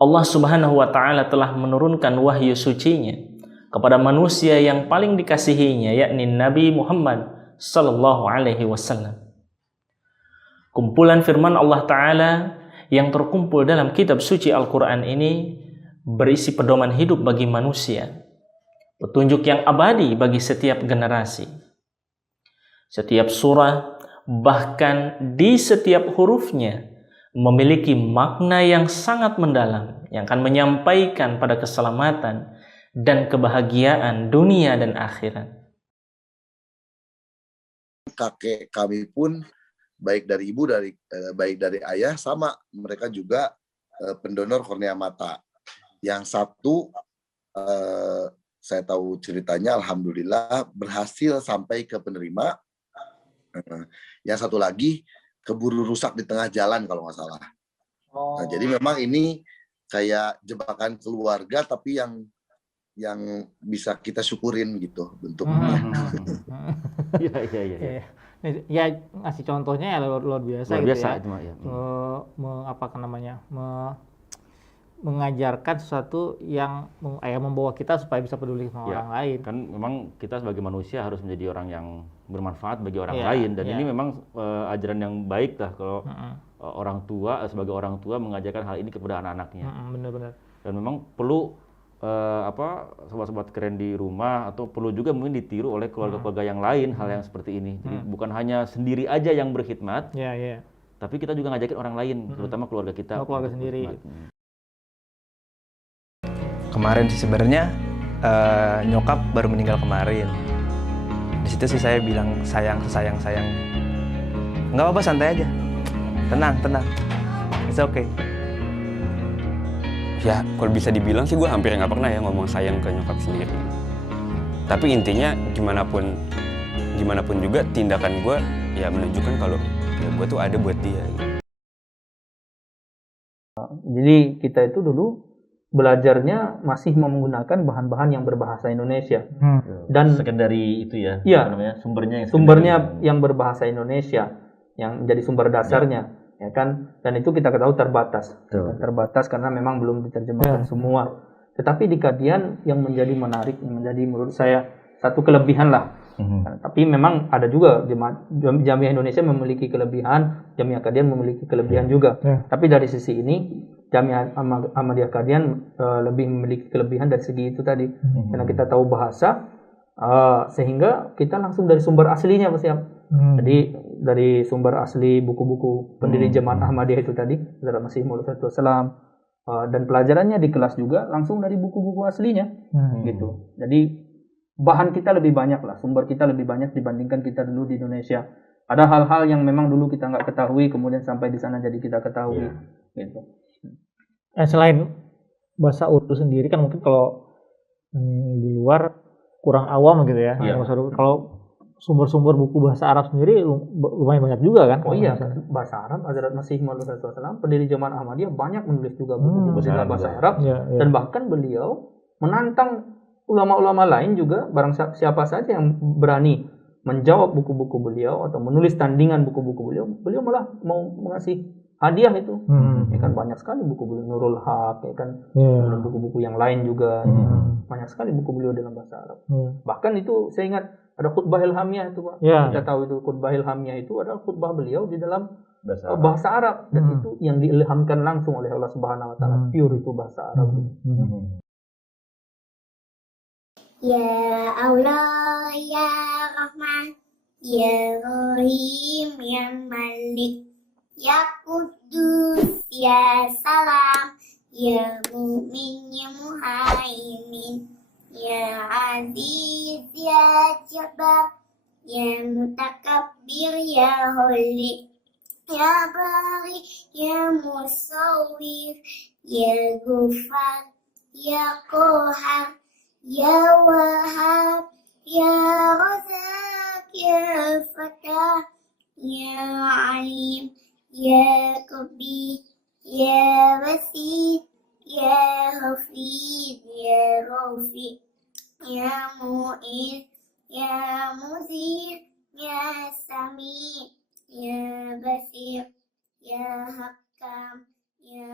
Allah Subhanahu wa taala telah menurunkan wahyu sucinya kepada manusia yang paling dikasihinya, yakni Nabi Muhammad sallallahu alaihi wasallam. Kumpulan firman Allah taala yang terkumpul dalam kitab suci Al-Qur'an ini berisi pedoman hidup bagi manusia, petunjuk yang abadi bagi setiap generasi. Setiap surah, bahkan di setiap hurufnya, memiliki makna yang sangat mendalam yang akan menyampaikan pada keselamatan dan kebahagiaan dunia dan akhirat. Kakek kami pun baik dari ibu baik dari ayah sama, mereka juga pendonor kornea mata. Yang satu saya tahu ceritanya, alhamdulillah berhasil sampai ke penerima. Yang satu lagi keburu rusak di tengah jalan kalau nggak salah. Nah, jadi memang ini kayak jebakan keluarga, tapi yang bisa kita syukurin gitu bentuknya. Iya. Ya ngasih contohnya ya luar biasa luar gitu biasa, ya. Itu mah, ya. Mengajarkan sesuatu yang membawa kita supaya bisa peduli sama orang lain. Kan memang kita sebagai manusia harus menjadi orang yang bermanfaat bagi orang lain, dan ini memang ajaran yang baik lah kalau orang tua sebagai orang tua mengajarkan hal ini kepada anak-anaknya. Benar-benar. Dan memang perlu sobat-sobat keren di rumah, atau perlu juga mungkin ditiru oleh keluarga-keluarga yang lain hal yang seperti ini. Jadi bukan hanya sendiri aja yang berkhidmat, tapi kita juga ngajakin orang lain, terutama keluarga kita. Keluarga sendiri. Kemarin sih sebenarnya nyokap baru meninggal kemarin. Di situ sih saya bilang sayang. Nggak apa-apa, santai aja. Tenang. It's okay. Ya, kalau bisa dibilang sih gue hampir nggak pernah ya ngomong sayang ke nyokap sendiri. Tapi intinya gimana pun juga tindakan gue ya menunjukkan kalau ya gue tuh ada buat dia. Jadi kita itu dulu belajarnya masih menggunakan bahan-bahan yang berbahasa Indonesia. Dan sekendari itu ya. Iya, sumbernya yang berbahasa Indonesia yang menjadi sumber dasarnya, ya kan? Dan itu kita ketahui terbatas. Terbatas karena memang belum diterjemahkan semua. Tetapi di Kadian yang menjadi menarik, yang menjadi menurut saya satu kelebihan lah. Tapi memang ada juga Jamiah Indonesia memiliki kelebihan, Jamiah Kadian memiliki kelebihan juga. Tapi dari sisi ini Jamiah Ahmadiyah Kadian lebih memiliki kelebihan dari segi itu tadi, karena kita tahu bahasa, sehingga kita langsung dari sumber aslinya, Mas Yam. Jadi dari sumber asli buku-buku pendiri Jemaat Ahmadiyah itu tadi, Hazrat Masih Maud Wassalam, dan pelajarannya di kelas juga langsung dari buku-buku aslinya, gitu. Jadi bahan kita lebih banyak lah, sumber kita lebih banyak dibandingkan kita dulu di Indonesia. Ada hal-hal yang memang dulu kita nggak ketahui, kemudian sampai di sana jadi kita ketahui, gitu. Selain bahasa Urdu sendiri kan mungkin kalau di luar kurang awam gitu ya. Kalau sumber-sumber buku bahasa Arab sendiri lumayan banyak juga kan? Oh iya, bahasa Arab, Hazrat Masih Maud Wassalam, pendiri Jemaat Ahmadiyah, banyak menulis juga buku-buku dalam bahasa Arab. Dan bahkan beliau menantang ulama-ulama lain juga, barang siapa saja yang berani menjawab buku-buku beliau atau menulis tandingan buku-buku beliau malah mau mengasih hadiah itu. Ya kan banyak sekali buku beliau, Nurul Haq, ya kan, dan buku-buku yang lain juga. Banyak sekali buku beliau dalam bahasa Arab. Bahkan itu saya ingat ada khutbah ilhamiah itu, Pak. Kita tahu itu khutbah ilhamiah itu adalah khutbah beliau di dalam bahasa Arab, dan itu yang diilhamkan langsung oleh Allah Subhanahu wa taala, pure itu bahasa Arab. Ya Allah, ya Rahman, ya Rahim, ya Malik, ya Kudus, ya Salam, ya Mu'min, ya Muhaimin, ya Aziz, ya Jabbar, ya Mutakabbir, ya Holy, ya Bari, ya Musawwir, ya Ghufar, ya Qahar, ya Wahhab, ya Razak, ya Fatah, ya Alim, ya Qabir, ya Basit, ya Hafiz, ya Rafiq, ya Mu'in, ya Muzir, ya Sami, ya Basir, ya Hakam, ya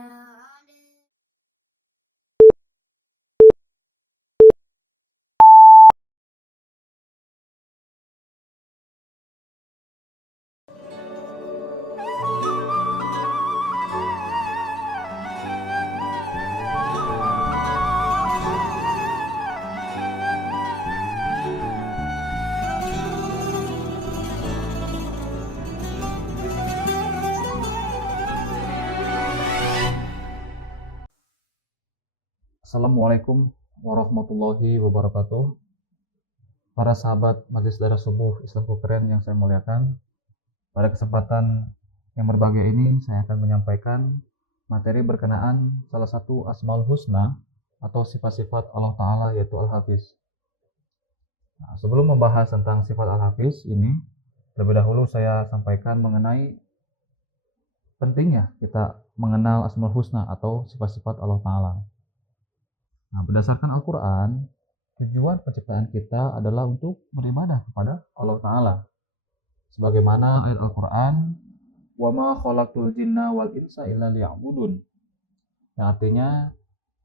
Assalamualaikum warahmatullahi wabarakatuh. Para sahabat Majelis Daurah Subuh Islamku Keren yang saya muliakan, pada kesempatan yang berbahagia ini saya akan menyampaikan materi berkenaan salah satu Asmaul Husna atau sifat-sifat Allah Ta'ala, yaitu Al-Hafiz. Nah, sebelum membahas tentang sifat Al-Hafiz ini, terlebih dahulu saya sampaikan mengenai pentingnya kita mengenal Asmaul Husna atau sifat-sifat Allah Ta'ala. Nah, berdasarkan Al-Quran, tujuan penciptaan kita adalah untuk beribadah kepada Allah Ta'ala. Sebagaimana ayat Al-Quran, wa ma khalaqtul jinna wal insa illa liya'budun, yang artinya,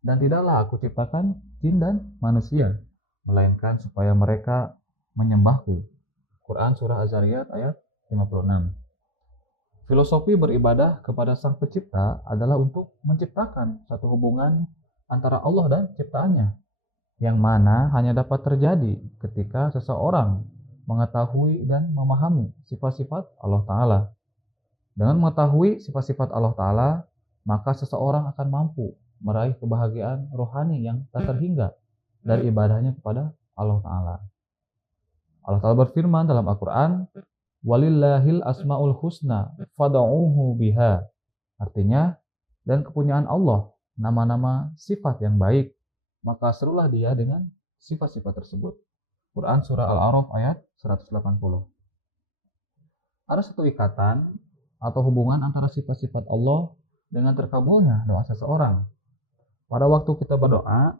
dan tidaklah aku ciptakan jin dan manusia melainkan supaya mereka menyembahku. Quran surah Az-Zariyat ayat 56. Filosofi beribadah kepada Sang Pencipta adalah untuk menciptakan satu hubungan antara Allah dan ciptaannya, yang mana hanya dapat terjadi ketika seseorang mengetahui dan memahami sifat-sifat Allah Ta'ala. Dengan mengetahui sifat-sifat Allah Ta'ala, maka seseorang akan mampu meraih kebahagiaan rohani yang tak terhingga dari ibadahnya kepada Allah Ta'ala. Allah Ta'ala berfirman dalam Al-Quran, walillahil asma'ul husna fada'uhu biha. Artinya, dan kepunyaan Allah nama-nama sifat yang baik, maka serulah dia dengan sifat-sifat tersebut. Quran surah Al-A'raf ayat 180. Ada satu ikatan atau hubungan antara sifat-sifat Allah dengan terkabulnya doa seseorang. Pada waktu kita berdoa,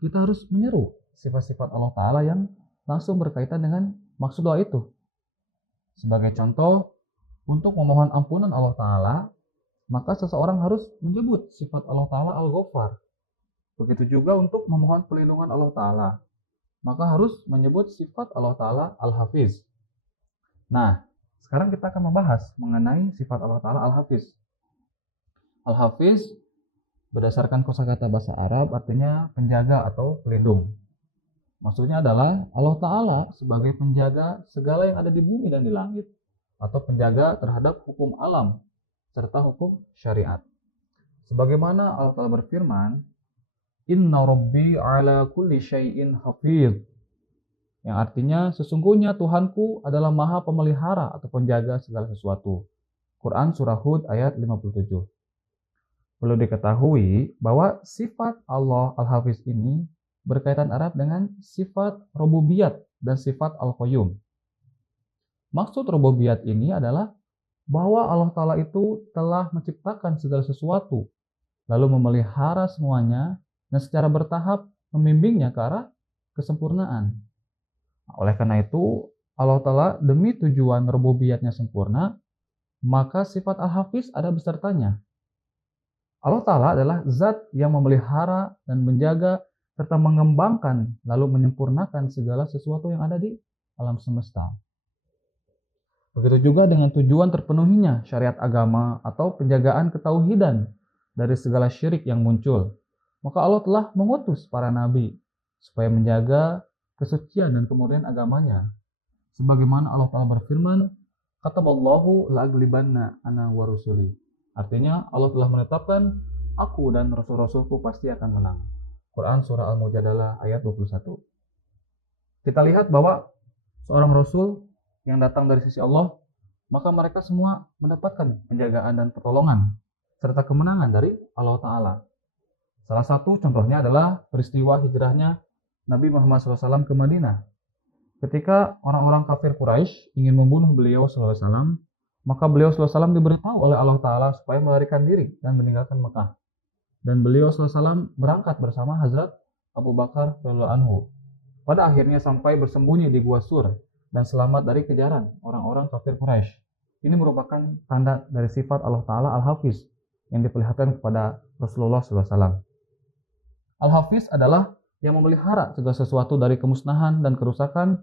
kita harus menyeru sifat-sifat Allah Ta'ala yang langsung berkaitan dengan maksud doa itu. Sebagai contoh, untuk memohon ampunan Allah Ta'ala, maka seseorang harus menyebut sifat Allah Ta'ala Al-Ghaffar. Begitu juga untuk memohon perlindungan Allah Ta'ala, maka harus menyebut sifat Allah Ta'ala Al-Hafiz. Nah, sekarang kita akan membahas mengenai sifat Allah Ta'ala Al-Hafiz. Al-Hafiz berdasarkan kosakata bahasa Arab artinya penjaga atau pelindung. Maksudnya adalah Allah Ta'ala sebagai penjaga segala yang ada di bumi dan di langit, atau penjaga terhadap hukum alam serta hukum syariat. Sebagaimana Allah Ta'ala berfirman, Inna Rabbi ala kulli syai'in hafidh, yang artinya sesungguhnya Tuhanku adalah maha pemelihara atau penjaga segala sesuatu. Quran surah Hud ayat 57. Perlu diketahui bahwa sifat Allah Al-Hafiz ini berkaitan erat dengan sifat rububiyat dan sifat Al-Qayyum. Maksud rububiyat ini adalah bahwa Allah Ta'ala itu telah menciptakan segala sesuatu, lalu memelihara semuanya, dan secara bertahap membimbingnya ke arah kesempurnaan. Oleh karena itu, Allah Ta'ala demi tujuan rububiyatnya sempurna, maka sifat Al-Hafiz ada besertanya. Allah Ta'ala adalah zat yang memelihara dan menjaga serta mengembangkan lalu menyempurnakan segala sesuatu yang ada di alam semesta. Begitu juga dengan tujuan terpenuhinya syariat agama atau penjagaan ketauhidan dari segala syirik yang muncul. Maka Allah telah mengutus para nabi supaya menjaga kesucian dan kemurnian agamanya. Sebagaimana Allah Ta'ala berfirman, Kataballahu la'aglibanna ana wa rusuli. Artinya Allah telah menetapkan aku dan rasul-rasulku pasti akan menang. Quran surah Al-Mujadalah ayat 21. Kita lihat bahwa seorang rasul yang datang dari sisi Allah, maka mereka semua mendapatkan penjagaan dan pertolongan serta kemenangan dari Allah Ta'ala. Salah satu contohnya adalah peristiwa hijrahnya Nabi Muhammad SAW ke Madinah. Ketika orang-orang kafir Quraisy ingin membunuh beliau SAW, maka beliau SAW diberitahu oleh Allah Ta'ala supaya melarikan diri dan meninggalkan Mekah. Dan beliau SAW berangkat bersama Hazrat Abu Bakar radhiyallahu anhu. Pada akhirnya sampai bersembunyi di Gua Sur dan selamat dari kejaran orang-orang kafir Quraisy. Ini merupakan tanda dari sifat Allah Ta'ala Al-Hafiz yang diperlihatkan kepada Rasulullah SAW. Al-Hafiz adalah yang memelihara segala sesuatu dari kemusnahan dan kerusakan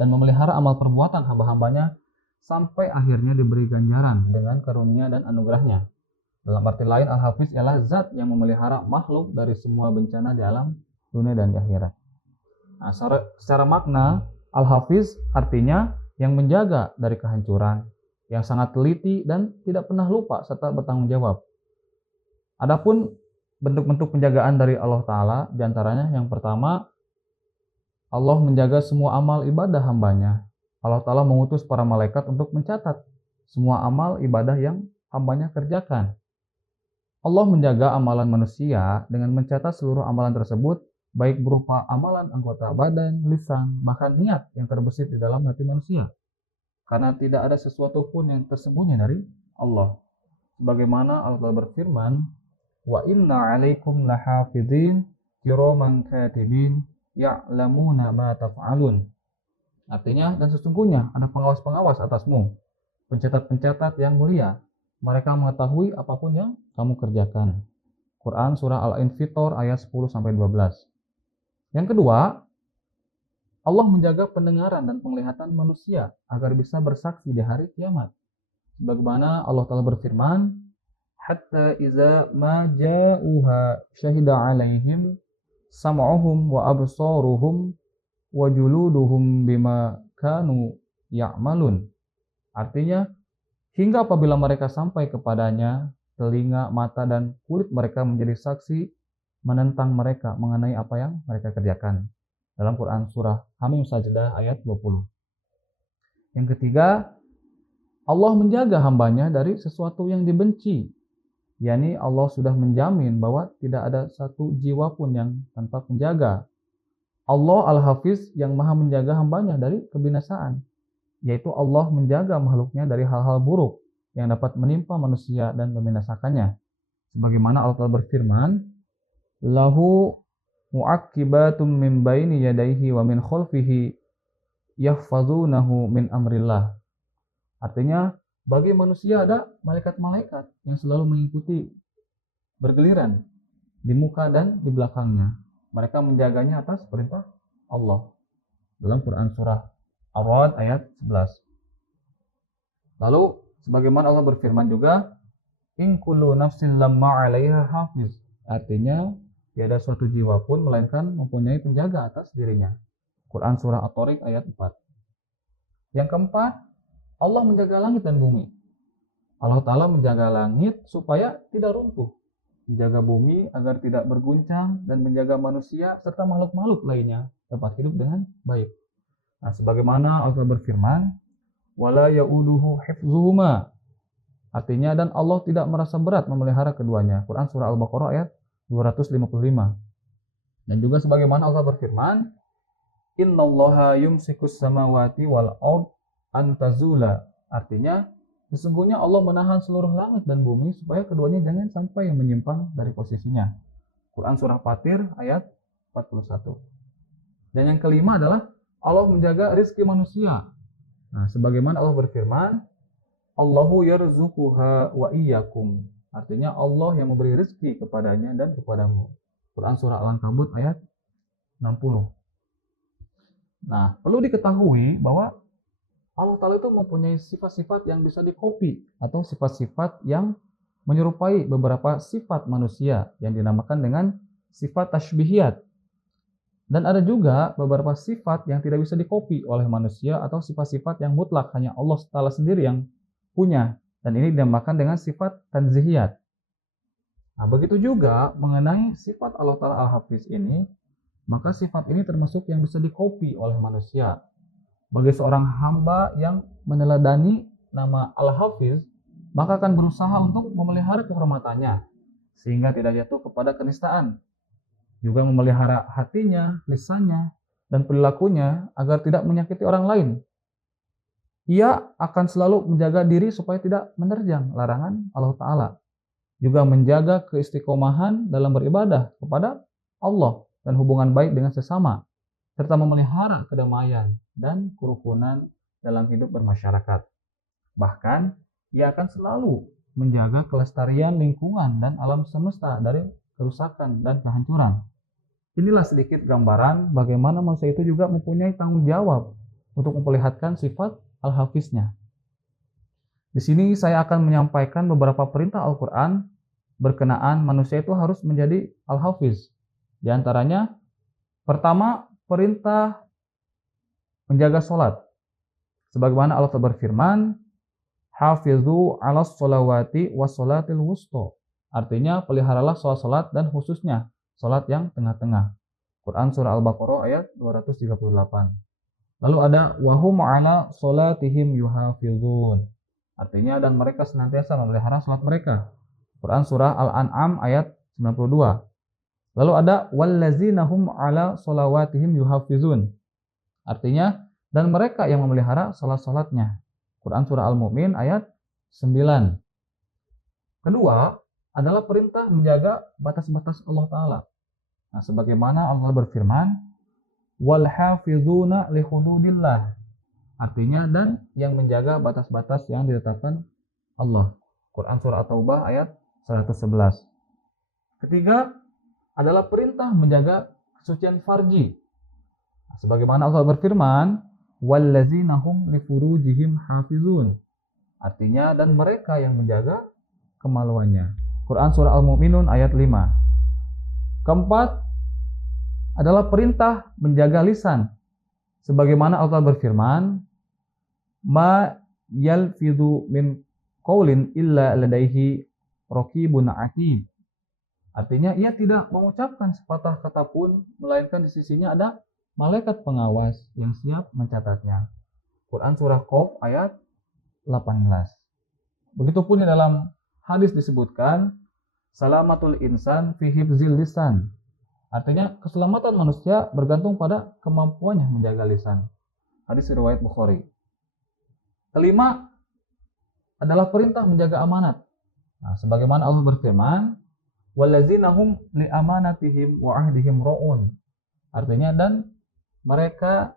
dan memelihara amal perbuatan hamba-hambanya sampai akhirnya diberi ganjaran dengan karunia dan anugerahnya. Dalam arti lain, Al-Hafiz ialah zat yang memelihara makhluk dari semua bencana di alam dunia dan di akhirat. Nah, secara makna, Al-Hafiz artinya yang menjaga dari kehancuran, yang sangat teliti dan tidak pernah lupa serta bertanggung jawab. Adapun bentuk-bentuk penjagaan dari Allah Ta'ala, diantaranya yang pertama, Allah menjaga semua amal ibadah hambanya. Allah Ta'ala mengutus para malaikat untuk mencatat semua amal ibadah yang hambanya kerjakan. Allah menjaga amalan manusia dengan mencatat seluruh amalan tersebut, baik berupa amalan anggota badan, lisan, bahkan niat yang terbesit di dalam hati manusia. Karena tidak ada sesuatu pun yang tersembunyi dari Allah. Sebagaimana Allah berfirman, wa inna alaikum lahafidhin kiraman katibin ya'lamuna ma taf'alun. Artinya, dan sesungguhnya ada pengawas-pengawas atasmu, pencatat-pencatat yang mulia. Mereka mengetahui apapun yang kamu kerjakan. Quran surah Al-Infitor ayat 10-12. Yang kedua, Allah menjaga pendengaran dan penglihatan manusia agar bisa bersaksi di hari kiamat. Sebagaimana Allah Ta'ala berfirman, hatta iza ma ja'uha syahida alaihim sam'uhum wa absaruhum wa juluduhum bima kanu ya'malun. Artinya, hingga apabila mereka sampai kepadanya, telinga, mata, dan kulit mereka menjadi saksi menentang mereka mengenai apa yang mereka kerjakan. Dalam Quran surah Hamim Sajdah ayat 20. Yang ketiga, Allah menjaga hambanya dari sesuatu yang dibenci. yakni Allah sudah menjamin bahwa tidak ada satu jiwa pun yang tanpa penjaga. Allah Al-Hafiz yang maha menjaga hambanya dari kebinasaan, yaitu Allah menjaga makhluknya dari hal-hal buruk yang dapat menimpa manusia dan membinasakannya. Sebagaimana Allah berfirman, lahu mu'aqibatum min baini yadayhi wa min khalfihi yahfazunahu min amrillah. Artinya, bagi manusia ada malaikat-malaikat yang selalu mengikuti bergiliran di muka dan di belakangnya. Mereka menjaganya atas perintah Allah. Dalam Quran surah Ar-Ra'd ayat 11. Lalu, sebagaimana Allah berfirman juga, in kullu nafsin lamma 'alaiha hafiz. Artinya, tiada suatu jiwa pun melainkan mempunyai penjaga atas dirinya. Quran surah At-Tariq ayat 4. Yang keempat, Allah menjaga langit dan bumi. Allah Ta'ala menjaga langit supaya tidak runtuh, menjaga bumi agar tidak berguncang, dan menjaga manusia serta makhluk-makhluk lainnya dapat hidup dengan baik. Nah, sebagaimana Allah berfirman, wala ya'uduhu hifzuhuma. Artinya, dan Allah tidak merasa berat memelihara keduanya. Quran surah Al-Baqarah ayat 255. Dan juga sebagaimana Allah berfirman, innallaha yumsikus samawati wal ard antazula. Artinya, sesungguhnya Allah menahan seluruh langit dan bumi supaya keduanya jangan sampai menyimpang dari posisinya. Quran surah Fatir ayat 41. Dan yang kelima adalah Allah menjaga rizki manusia. Nah, sebagaimana Allah berfirman, Allahu yarzuquha wa iyyakum. Artinya Allah yang memberi rizki kepadanya dan kepadamu. Quran surah Al-Ankabut ayat 60. Nah, perlu diketahui bahwa Allah Ta'ala itu mempunyai sifat-sifat yang bisa dikopi atau sifat-sifat yang menyerupai beberapa sifat manusia yang dinamakan dengan sifat tashbihiyat. Dan ada juga beberapa sifat yang tidak bisa dikopi oleh manusia atau sifat-sifat yang mutlak hanya Allah Ta'ala sendiri yang punya. Dan ini dinamakan dengan sifat tanzihiyat. Nah, begitu juga mengenai sifat Allah Ta'ala Al-Hafiz ini, maka sifat ini termasuk yang bisa dikopi oleh manusia. Bagi seorang hamba yang meneladani nama Al-Hafiz, maka akan berusaha untuk memelihara kehormatannya, sehingga tidak jatuh kepada kenistaan. Juga memelihara hatinya, lisannya, dan perilakunya agar tidak menyakiti orang lain. Ia akan selalu menjaga diri supaya tidak menerjang larangan Allah Ta'ala. Juga menjaga keistiqomahan dalam beribadah kepada Allah dan hubungan baik dengan sesama, serta memelihara kedamaian dan kerukunan dalam hidup bermasyarakat. Bahkan, ia akan selalu menjaga kelestarian lingkungan dan alam semesta dari kerusakan dan kehancuran. Inilah sedikit gambaran bagaimana manusia itu juga mempunyai tanggung jawab untuk memperlihatkan sifat Al-Hafiznya. Di sini saya akan menyampaikan beberapa perintah Al-Quran berkenaan manusia itu harus menjadi Al-Hafiz. Di antaranya, pertama, perintah menjaga sholat. Sebagaimana Allah berfirman, Hafizu 'alas sholawati was sholatil wusta. Artinya peliharalah sholat dan khususnya sholat yang tengah-tengah. Quran surah Al-Baqarah ayat 238. Lalu ada wahum ala sholatihim yuhafizun. Artinya dan mereka senantiasa memelihara sholat mereka. Quran surah Al-An'am ayat 92. Lalu ada wallazinahum ala sholawatihim yuhafizun. Artinya dan mereka yang memelihara sholat-sholatnya. Quran surah Al-Mu'min ayat 9. Kedua adalah perintah menjaga batas-batas Allah Ta'ala. Nah, sebagaimana Allah berfirman, wal hafizuna li hududillah. Artinya dan yang menjaga batas-batas yang ditetapkan Allah. Quran surah At-Taubah ayat 111. Ketiga adalah perintah menjaga kesucian farji. Nah, sebagaimana Allah berfirman, wallazina hum li furujihim hafizun. Artinya dan mereka yang menjaga kemaluannya. Quran surah Al-Mu'minun ayat 5. Keempat adalah perintah menjaga lisan. Sebagaimana Allah berfirman, ma yalfidhu min qaulin illa ladaihi raqibun atid. Artinya ia tidak mengucapkan sepatah kata pun melainkan di sisinya ada malaikat pengawas yang siap mencatatnya. Quran surah Qaf ayat 18. Begitupun di dalam hadis disebutkan salamatul insan fi hifzil lisan. Artinya keselamatan manusia bergantung pada kemampuannya menjaga lisan. Hadis riwayat Bukhari. Kelima adalah perintah menjaga amanat. Nah, sebagaimana Allah berfirman, wallazinahum li amanatihim wa ahdihim ra'un. Artinya dan mereka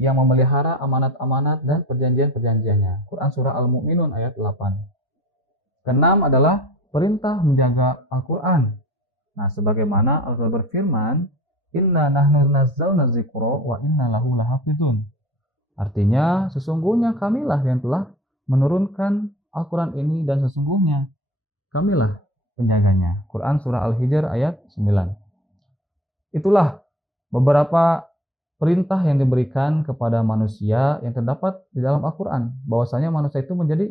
yang memelihara amanat-amanat dan perjanjian-perjanjiannya. Quran surah Al-Mu'minun ayat 8. Keenam adalah perintah menjaga Al-Quran. Nah, sebagaimana Allah berfirman, inna nahnu nazzalna dzikra wa inna lahu lahafizun. Artinya, sesungguhnya kamilah yang telah menurunkan Al-Quran ini dan sesungguhnya kamilah penjaganya. Quran surah Al-Hijr ayat 9. Itulah beberapa perintah yang diberikan kepada manusia yang terdapat di dalam Al-Quran. Bahwasanya manusia itu menjadi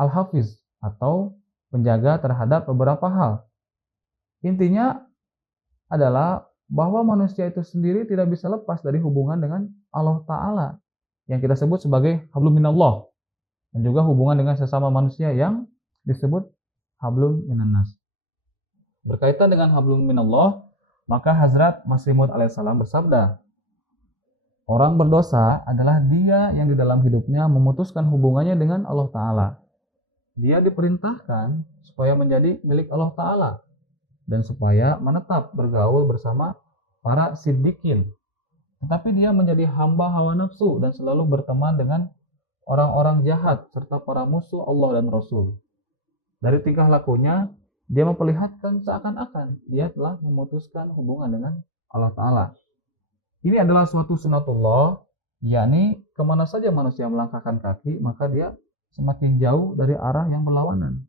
Al-Hafiz atau penjaga terhadap beberapa hal. Intinya adalah bahwa manusia itu sendiri tidak bisa lepas dari hubungan dengan Allah Ta'ala yang kita sebut sebagai hablum minallah, dan juga hubungan dengan sesama manusia yang disebut hablum minannas. Berkaitan dengan hablum minallah, maka Hazrat Masih Maud alaihissalam bersabda, orang berdosa adalah dia yang di dalam hidupnya memutuskan hubungannya dengan Allah Ta'ala. Dia diperintahkan supaya menjadi milik Allah Ta'ala dan supaya menetap bergaul bersama para siddiqin. Tetapi dia menjadi hamba hawa nafsu dan selalu berteman dengan orang-orang jahat serta para musuh Allah dan Rasul. Dari tingkah lakunya, dia memperlihatkan seakan-akan dia telah memutuskan hubungan dengan Allah Ta'ala. Ini adalah suatu sunatullah, yakni kemana saja manusia melangkahkan kaki, maka dia semakin jauh dari arah yang berlawanan.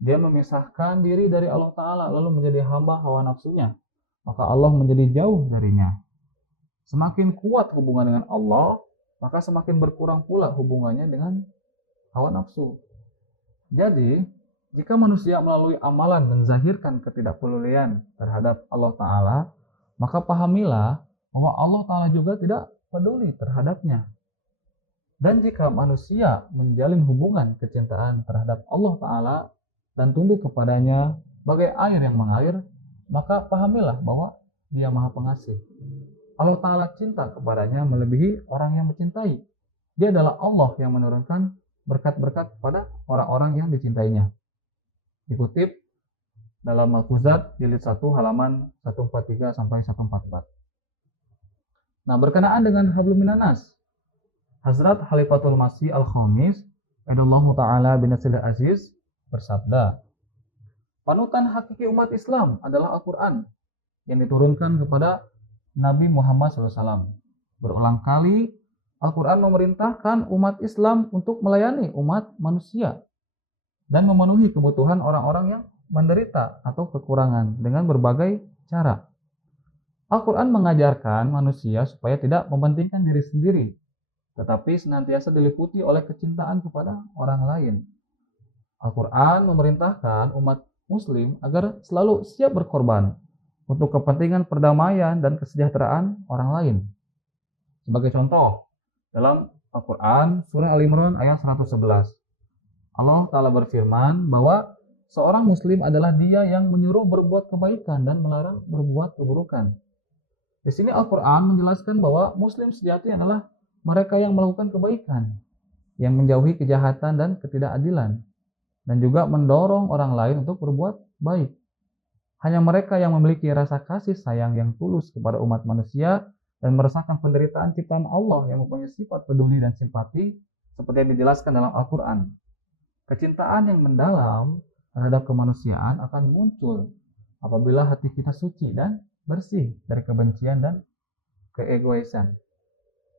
Dia memisahkan diri dari Allah Ta'ala lalu menjadi hamba hawa nafsunya, maka Allah menjadi jauh darinya. Semakin kuat hubungan dengan Allah, maka semakin berkurang pula hubungannya dengan hawa nafsu. Jadi, jika manusia melalui amalan menzahirkan ketidakpedulian terhadap Allah Ta'ala, maka pahamilah bahwa Allah Ta'ala juga tidak peduli terhadapnya. Dan jika manusia menjalin hubungan kecintaan terhadap Allah Ta'ala dan tunduk kepadanya bagai air yang mengalir, maka pahamilah bahwa Dia Maha Pengasih. Allah Ta'ala cinta kepadanya melebihi orang yang mencintai. Dia adalah Allah yang menurunkan berkat-berkat kepada orang-orang yang dicintainya. Dikutip dalam Al-Fuzat jilid 1 halaman 143 sampai 144. Nah, berkenaan dengan hablum minannas, Hazrat Khalifatul Masih Al-Khamis Aidallahu Ta'ala bin Nasir Aziz bersabda, panutan hakiki umat Islam adalah Al-Quran yang diturunkan kepada Nabi Muhammad SAW. Berulang kali Al-Quran memerintahkan umat Islam untuk melayani umat manusia dan memenuhi kebutuhan orang-orang yang menderita atau kekurangan dengan berbagai cara. Al-Quran mengajarkan manusia supaya tidak mementingkan diri sendiri, tetapi senantiasa diliputi oleh kecintaan kepada orang lain. Al-Quran memerintahkan umat Muslim agar selalu siap berkorban untuk kepentingan perdamaian dan kesejahteraan orang lain. Sebagai contoh, dalam Al-Quran surah Al-Imran ayat 111, Allah Ta'ala berfirman bahwa seorang Muslim adalah dia yang menyuruh berbuat kebaikan dan melarang berbuat keburukan. Di sini Al-Quran menjelaskan bahwa Muslim sejati adalah mereka yang melakukan kebaikan, yang menjauhi kejahatan dan ketidakadilan, dan juga mendorong orang lain untuk berbuat baik. Hanya mereka yang memiliki rasa kasih sayang yang tulus kepada umat manusia dan merasakan penderitaan ciptaan Allah yang mempunyai sifat peduli dan simpati seperti yang dijelaskan dalam Al-Quran. Kecintaan yang mendalam terhadap kemanusiaan akan muncul apabila hati kita suci dan bersih dari kebencian dan keegoisan.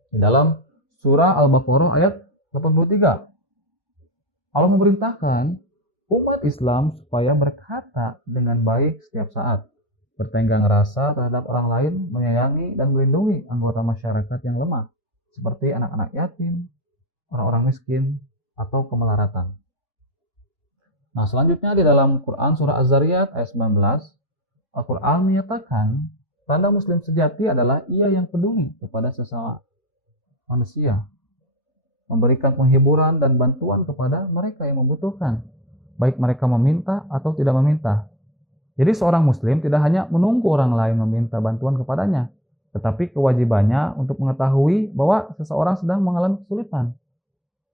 Di dalam surah Al-Baqarah ayat 83, Allah memerintahkan umat Islam supaya berkata dengan baik setiap saat, bertenggang rasa terhadap orang lain, menyayangi dan melindungi anggota masyarakat yang lemah, seperti anak-anak yatim, orang-orang miskin, atau kemelaratan. Nah, selanjutnya di dalam Quran surah Az-Zariyat ayat 19, Al-Quran menyatakan tanda Muslim sejati adalah ia yang peduli kepada sesama manusia, memberikan penghiburan dan bantuan kepada mereka yang membutuhkan, baik mereka meminta atau tidak meminta. Jadi seorang Muslim tidak hanya menunggu orang lain meminta bantuan kepadanya, tetapi kewajibannya untuk mengetahui bahwa seseorang sedang mengalami kesulitan.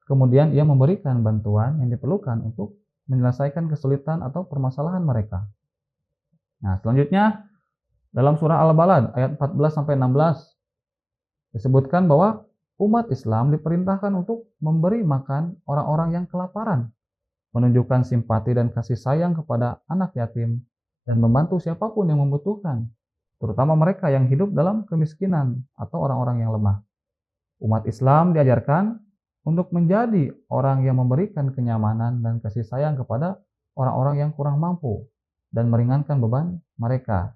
Kemudian ia memberikan bantuan yang diperlukan untuk menyelesaikan kesulitan atau permasalahan mereka. Nah, selanjutnya dalam surah Al-Balad ayat 14-16 disebutkan bahwa umat Islam diperintahkan untuk memberi makan orang-orang yang kelaparan, menunjukkan simpati dan kasih sayang kepada anak yatim, dan membantu siapapun yang membutuhkan, terutama mereka yang hidup dalam kemiskinan atau orang-orang yang lemah. Umat Islam diajarkan untuk menjadi orang yang memberikan kenyamanan dan kasih sayang kepada orang-orang yang kurang mampu dan meringankan beban mereka.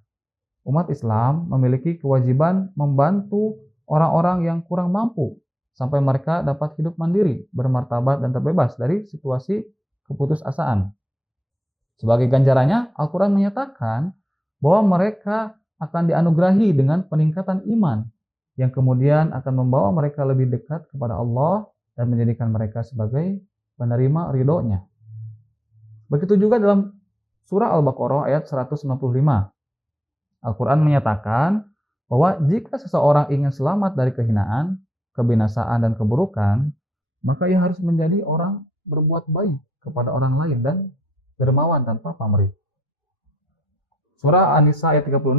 Umat Islam memiliki kewajiban membantu orang-orang yang kurang mampu sampai mereka dapat hidup mandiri, bermartabat dan terbebas dari situasi keputusasaan. Sebagai ganjarannya, Al-Quran menyatakan bahwa mereka akan dianugerahi dengan peningkatan iman yang kemudian akan membawa mereka lebih dekat kepada Allah dan menjadikan mereka sebagai penerima ridho-Nya. Begitu juga dalam surah Al-Baqarah ayat 195. Al-Quran menyatakan bahwa jika seseorang ingin selamat dari kehinaan, kebinasaan, dan keburukan, maka ia harus menjadi orang berbuat baik kepada orang lain dan dermawan tanpa pamrih. Surah An-Nisa ayat 36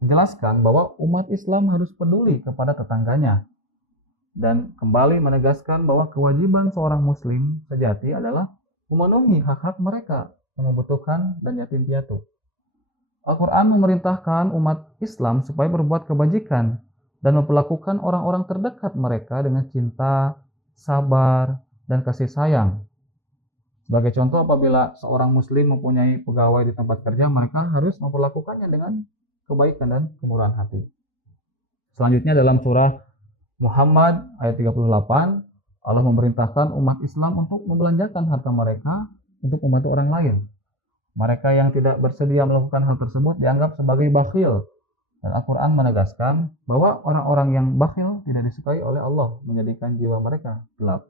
menjelaskan bahwa umat Islam harus peduli kepada tetangganya dan kembali menegaskan bahwa kewajiban seorang muslim sejati adalah memenuhi hak-hak mereka yang membutuhkan dan yatim piatu. Al-Quran memerintahkan umat Islam supaya berbuat kebajikan dan memperlakukan orang-orang terdekat mereka dengan cinta, sabar, dan kasih sayang. Sebagai contoh, apabila seorang muslim mempunyai pegawai di tempat kerja, mereka harus memperlakukannya dengan kebaikan dan kemurahan hati. Selanjutnya dalam surah Muhammad ayat 38, Allah memerintahkan umat Islam untuk membelanjakan harta mereka untuk membantu orang lain. Mereka yang tidak bersedia melakukan hal tersebut dianggap sebagai bakhil. Dan Al-Quran menegaskan bahwa orang-orang yang bakhil tidak disukai oleh Allah, menjadikan jiwa mereka gelap.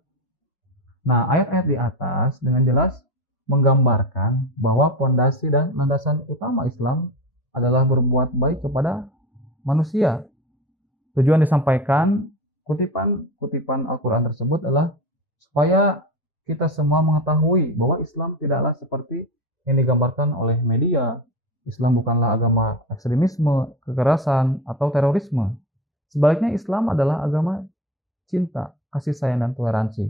Nah, ayat-ayat di atas dengan jelas menggambarkan bahwa pondasi dan landasan utama Islam adalah berbuat baik kepada manusia. Tujuan disampaikan kutipan Al-Quran tersebut adalah supaya kita semua mengetahui bahwa Islam tidaklah seperti yang digambarkan oleh media. Islam bukanlah agama ekstremisme, kekerasan, atau terorisme. Sebaliknya Islam adalah agama cinta, kasih sayang, dan toleransi.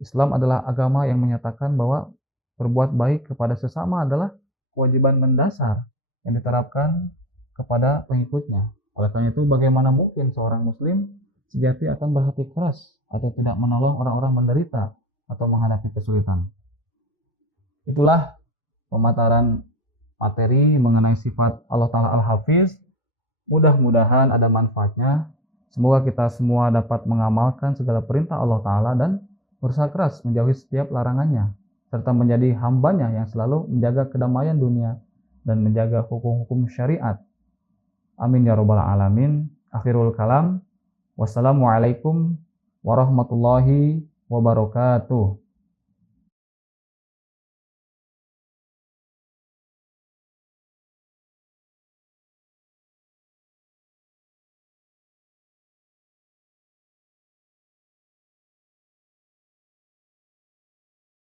Islam adalah agama yang menyatakan bahwa berbuat baik kepada sesama adalah kewajiban mendasar yang diterapkan kepada pengikutnya. Oleh karena itu, bagaimana mungkin seorang muslim sejati akan berhati keras atau tidak menolong orang-orang menderita atau menghadapi kesulitan. Itulah pemaparan materi mengenai sifat Allah Ta'ala Al-Hafiz. Mudah-mudahan ada manfaatnya. Semoga kita semua dapat mengamalkan segala perintah Allah Ta'ala dan berusaha keras menjauhi setiap larangannya. serta menjadi hambanya yang selalu menjaga kedamaian dunia dan menjaga hukum-hukum syariat. Amin ya rabbal alamin. Akhirul kalam. Wassalamualaikum warahmatullahi wabarakatuh.